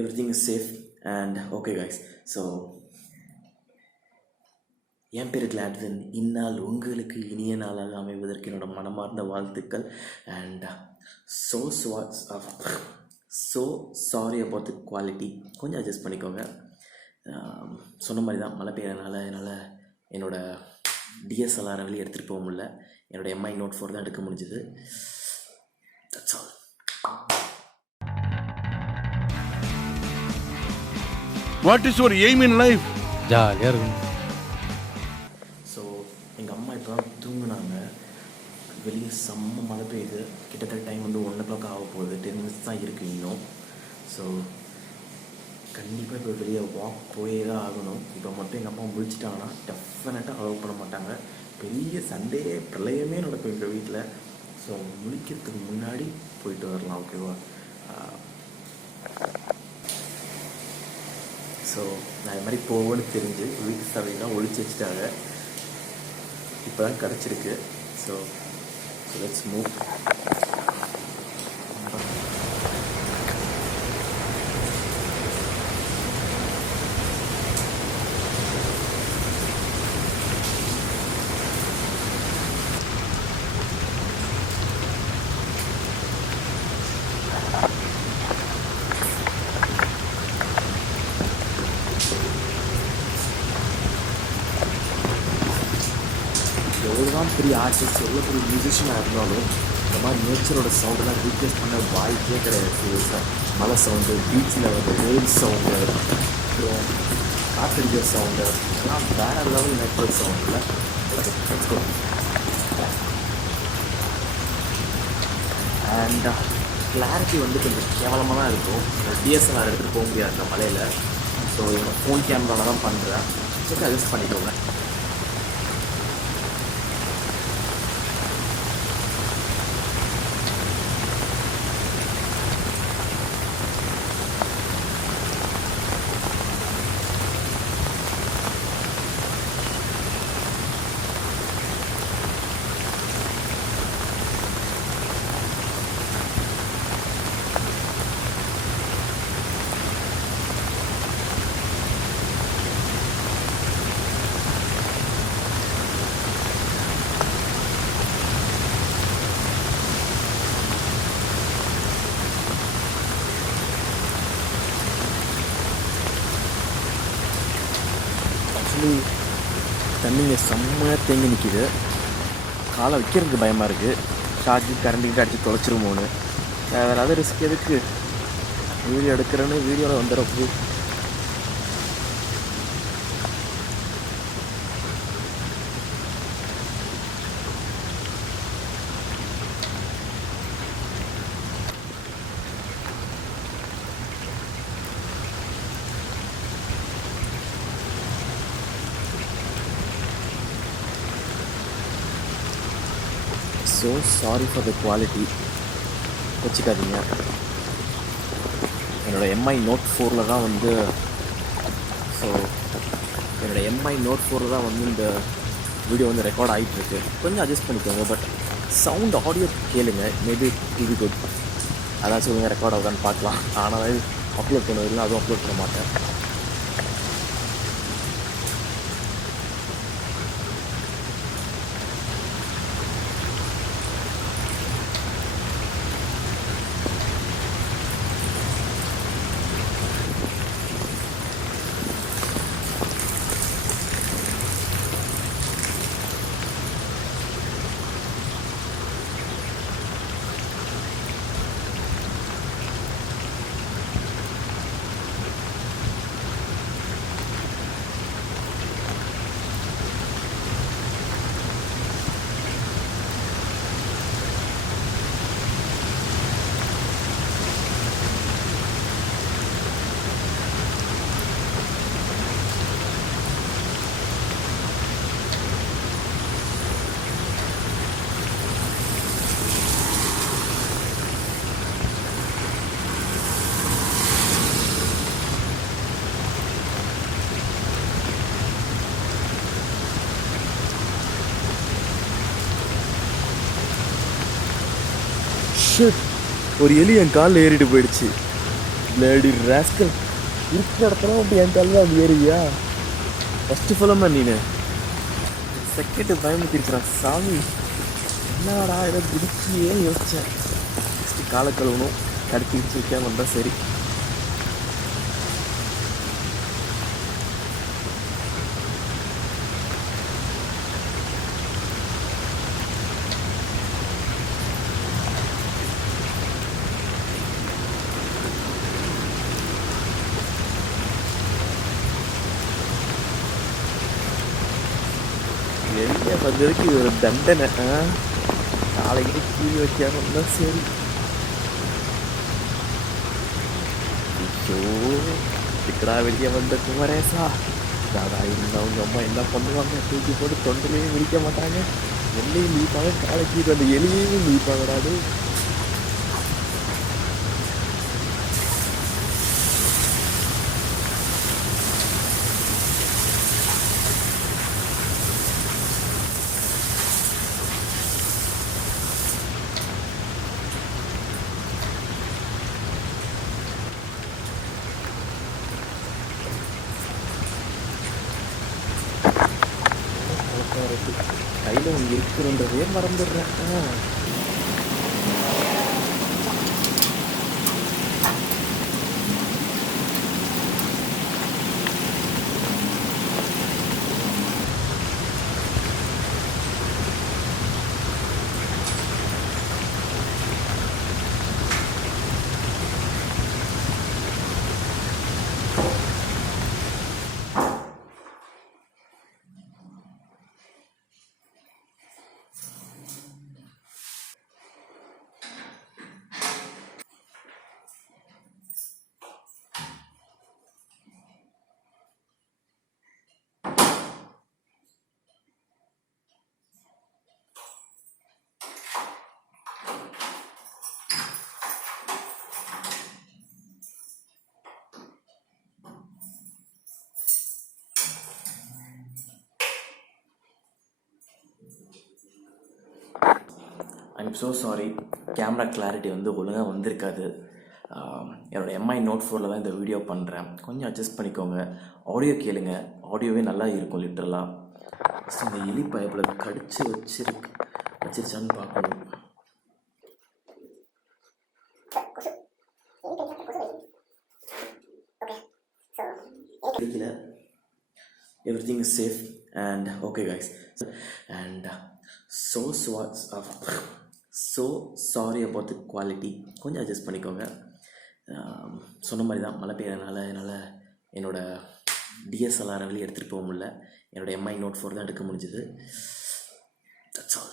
everything is safe and okay guys. So என் பேர் Gladwin. இந்நாள் உங்களுக்கு இனிய நாளாக அமைவதற்கு என்னோட மனமார்ந்த வாழ்த்துக்கள். And so sorry about the quality, கொஞ்சம் அட்ஜஸ்ட் பண்ணிக்கோங்க. சொன்ன மாதிரி தான், மழை பெய்யறதுனால என்னால் என்னோடய DSLR வெளியே எடுத்துகிட்டு போக முடியல. என்னோடய MI Note 4 தான் எடுக்க முடிஞ்சுது. That's all. What is your aim in life? ஜாலியாக இருக்கும். ஸோ எங்கள் அம்மா இப்போ தான் தூங்குனாங்க. வெளியே செம்ம மழை பெய்யுது. கிட்டத்தட்ட டைம் வந்து 1 o'clock ஆக போகுது. 10 minutes தான் இருக்குது இன்னும். ஸோ கண்டிப்பாக இப்போ வெளியே வாக் போயே தான் ஆகணும். இப்போ மட்டும் எங்கள் அம்மா முழிச்சிட்டாங்கன்னா டெஃபினட்டாக அலோவ் பண்ண மாட்டாங்க. பெரிய சண்டே பிரளயமே நடக்கும் எங்கள் வீட்டில். ஸோ முழிக்கிறதுக்கு முன்னாடி போயிட்டு வரலாம், ஓகேவா? ஸோ நான் இது மாதிரி போவேன்னு தெரிஞ்சு வீட்டு சமையலாம் ஒழிச்சு வச்சுட்டாங்க. இப்போ தான் கிடச்சிருக்கு. So let's move. எவ்வளோதான் பெரிய ஆர்டிஸ்ட், எவ்வளோ பெரிய மியூசிஷியனாக இருந்தாலும் இந்த மாதிரி நேச்சரோட சவுண்டெல்லாம் ரீப்ளேஸ் பண்ண வாய்ப்பே கிடையாது. மலை சவுண்டு, பீச்சில் வந்து வேவ் சவுண்டு, அப்புறம் காற்றடிக்கிற சவுண்டு, இதெல்லாம் வேறு லெவல் நெட்ஒர்க் சவுண்டில். அண்ட் கிளாரிட்டி வந்து கொஞ்சம் கேவலமாக தான் இருக்கும். DSLR எடுத்துகிட்டு போக முடியாது அந்த மலையில். ஸோ என்னோடய ஃபோன் கேமராவில் தான் பண்ணுறேன். ஓகே, அட்ஜஸ்ட் பண்ணிக்கோங்க. தண்ணிங்க செம்மையாக தேங்கி நிற்கிது. காலை வைக்கிறதுக்கு பயமாக இருக்குது. ஷார்ஜு கரண்ட்டுக்கிட்ட அடித்து தொலைச்சிருமோன்னு. வேறு ஏதாவது ரிஸ்க் எதுக்கு? வீடியோ எடுக்கிறேன்னு வீடியோவில் வந்துடுறப்போ so sorry for the quality, வச்சுக்காதீங்க. என்னோடய MI Note 4 தான் வந்து இந்த வீடியோ வந்து ரெக்கார்ட் ஆகிட்டுருக்கு. கொஞ்சம் அட்ஜஸ்ட் பண்ணிக்கோங்க. பட் சவுண்ட் ஆடியோ கேளுங்க. மேபி டிவி குட் அதாச்சும் ஒழுங்காக ரெக்கார்ட் ஆகுதான்னு பார்க்கலாம். ஆனால் அப்லோட் பண்ணதில்லை, அதுவும் அப்லோட் பண்ண மாட்டேன். ஷிட், ஒரு எலி என் காலில் ஏறிட்டு போயிடுச்சு. பிளேடி ராஸ்கல் இருக்கிற இடத்துல அப்படி என் காலில் வந்து ஏறியா? ஃபஸ்ட்டு சொல்லமா நீனு செகண்டு பயமுத்திருக்கிறான் சாமி. என்னடா இதை குதிச்சியே யோசித்தேன். ஃபஸ்ட்டு காலை கழுவணும், கடுத்து வச்சு வைக்காம வந்தால் சரி. வெளியே வந்ததுக்கு இது ஒரு தண்டனை. காலைக்கு கீழே வைக்காம இருந்தால் சரி. ஐயோ இதுக்கடா வெளியே வந்த குமரேசா. தாடா இருந்தால் அவங்க அம்மா என்ன பண்ணுவாங்க? தூக்கி போட்டு தொண்டிலையும் மிதிக்க மாட்டாங்க, எல்லையும் மிதிப்பாங்க, காலைக்கு அந்த எலியையும் மிதிப்பாங்கடாது. கையில் ஒன்று இருக்குன்றதே மறந்துடுறேன். I'm so sorry, camera clarity வந்து ஒழுங்காக வந்திருக்காது. என்னோடய எம்ஐ Note 4 தான் இந்த வீடியோ பண்ணுறேன். கொஞ்சம் அட்ஜஸ்ட் பண்ணிக்கோங்க. ஆடியோ கேளுங்க, ஆடியோவே நல்லா இருக்கும் லிட்டரலாக. ஃபஸ்ட் இந்த எலி பைப்பில் கடிச்சு வச்சிருச்சான்னு பார்க்கணும். கிடைக்கல. Everything is safe and okay guys, and so sorry about the quality. கொஞ்சம் அட்ஜஸ்ட் பண்ணிக்கோங்க. சொன்ன மாதிரி தான் மழை பெய்யறதுனால என்னால் என்னோடய DSLR வெளியே எடுத்துகிட்டு போக முடியல. என்னோடய எம்ஐ Note 4 தான் எடுக்க முடிஞ்சுது. That's all.